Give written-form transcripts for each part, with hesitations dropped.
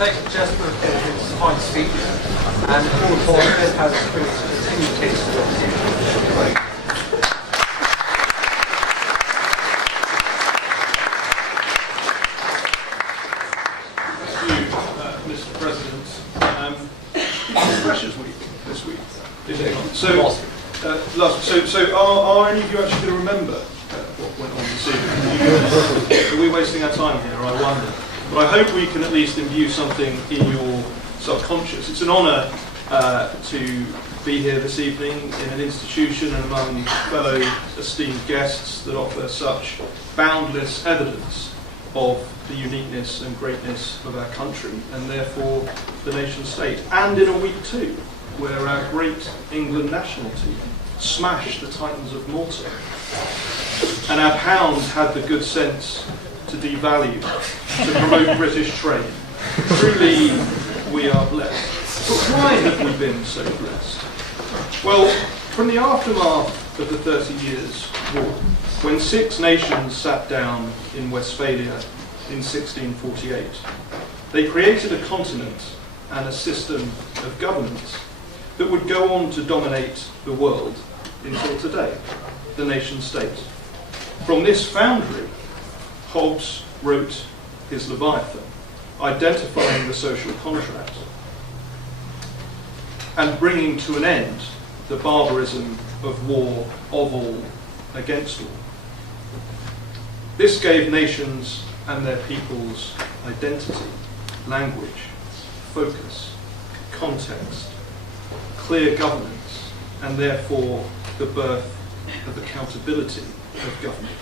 thank Jasper for his fine speech, and also Ben Harris-Quinney to continue case for the Mr. President. It's Freshers' Week this week, is it not? So, are any of you actually going to remember what went on this evening? Are we wasting our time here? I wonder. But I hope we can at least imbue something in your subconscious. It's an honour to be here this evening in an institution and among fellow esteemed guests that offer such boundless evidence of the uniqueness and greatness of our country, and therefore the nation state. And in a week too, where our great England national team smashed the Titans of Malta, and our pound had the good sense to devalue, to promote British trade. Truly, we are blessed. But why have we been so blessed? Well, from the aftermath of the 30 Years' War, when 6 nations sat down in Westphalia in 1648, they created a continent and a system of governance that would go on to dominate the world until today, the nation state. From this foundry, Hobbes wrote his Leviathan, identifying the social contract and bringing to an end the barbarism of war of all against all. This gave nations and their peoples identity, language, focus, context, clear governance, and therefore the birth of accountability of government.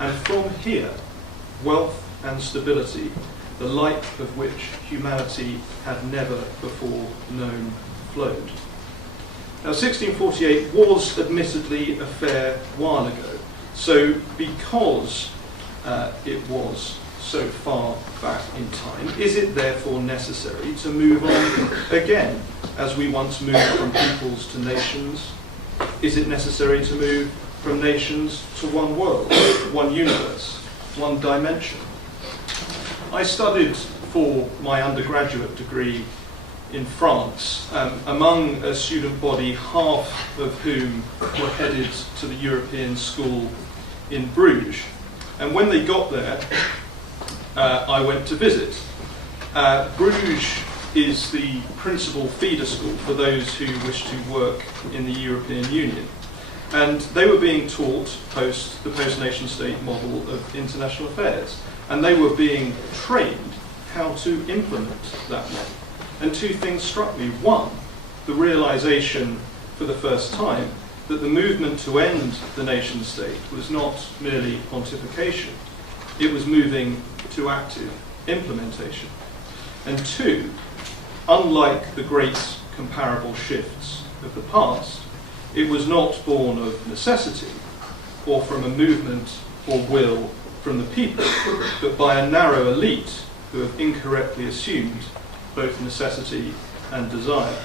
And from here, wealth and stability, the like of which humanity had never before known, flowed. Now, 1648 was admittedly a fair while ago. So because it was so far back in time, is it therefore necessary to move on again, as we once moved from peoples to nations? Is it necessary to move from nations to one world, one universe, one dimension? I studied for my undergraduate degree in France, among a student body, half of whom were headed to the European school in Bruges. And when they got there, I went to visit. Bruges is the principal feeder school for those who wish to work in the European Union. And they were being taught the post-nation state model of international affairs. And they were being trained how to implement that model. And 2 things struck me. One, the realization for the first time that the movement to end the nation state was not merely pontification. It was moving to active implementation. And 2, unlike the great comparable shifts of the past, it was not born of necessity or from a movement or will from the people, but by a narrow elite who have incorrectly assumed both necessity and desire.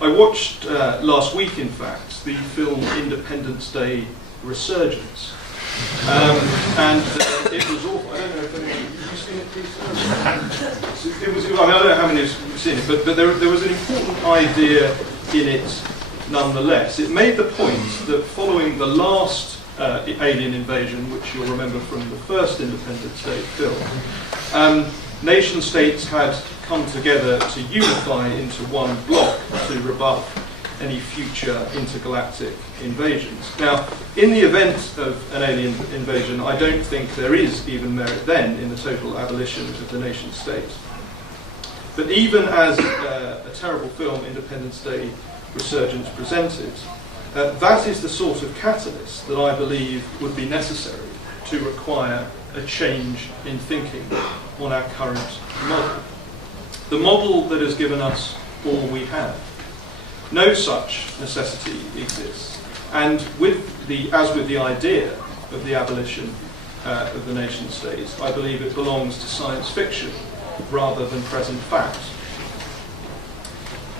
I watched last week, in fact, the film Independence Day Resurgence. And it was awful. I don't know if anyone have you seen it, please? It was, I mean, I don't know how many have seen it, but there was an important idea in it nonetheless. It made the point that following the last alien invasion, which you'll remember from the first Independence Day film, nation states had come together to unify into one bloc to rebuff any future intergalactic invasions. Now, in the event of an alien invasion, I don't think there is even merit then in the total abolition of the nation state. But even as a terrible film, Independence Day Resurgence, presented, that is the sort of catalyst that I believe would be necessary to require a change in thinking on our current model. The model that has given us all we have. No such necessity exists. And as with the idea of the abolition of the nation state, I believe it belongs to science fiction rather than present fact.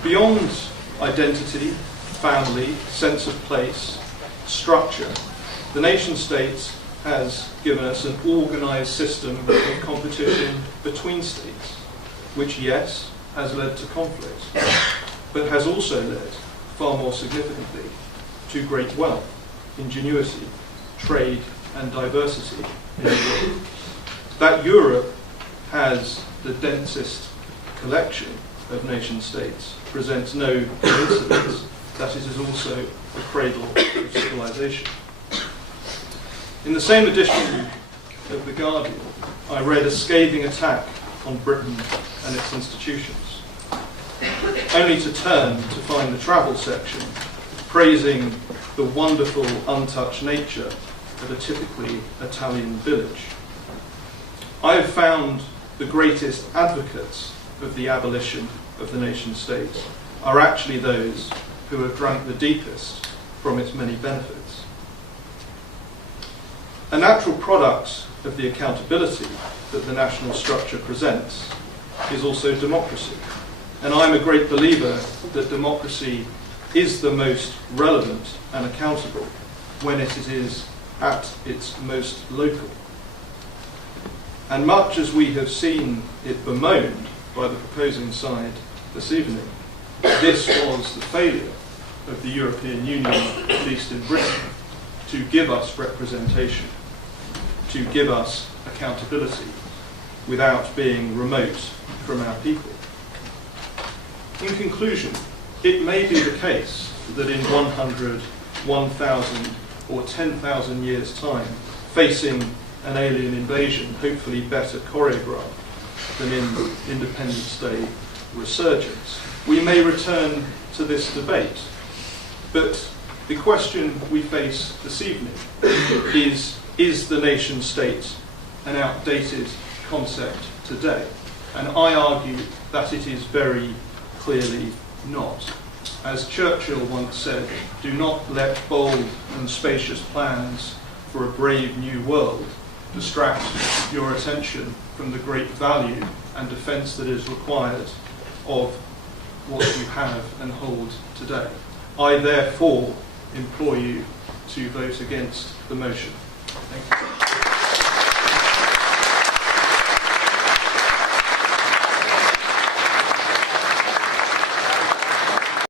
Beyond identity, family, sense of place, structure, the nation state has given us an organised system of competition between states, which, yes, has led to conflict, but has also led, far more significantly, to great wealth, ingenuity, trade and diversity in the world. That Europe has the densest collection of nation-states presents no coincidence that it is also the cradle of civilization. In the same edition of The Guardian, I read a scathing attack on Britain and its institutions, only to turn to find the travel section praising the wonderful, untouched nature of a typically Italian village. I have found the greatest advocates of the abolition of the nation-state are actually those who have drunk the deepest from its many benefits. A natural product of the accountability that the national structure presents is also democracy. And I'm a great believer that democracy is the most relevant and accountable when it is at its most local. And much as we have seen it bemoaned by the proposing side this evening, this was the failure of the European Union, at least in Britain, to give us representation, to give us accountability without being remote from our people. In conclusion, it may be the case that in 100, 1,000 or 10,000 years' time, facing an alien invasion, hopefully better choreographed than in Independence Day resurgence, we may return to this debate. But the question we face this evening is the nation-state an outdated concept today? And I argue that it is very clearly not. As Churchill once said, do not let bold and spacious plans for a brave new world distract your attention from the great value and defence that is required of what you have and hold today. I therefore implore you to vote against the motion. Thank you.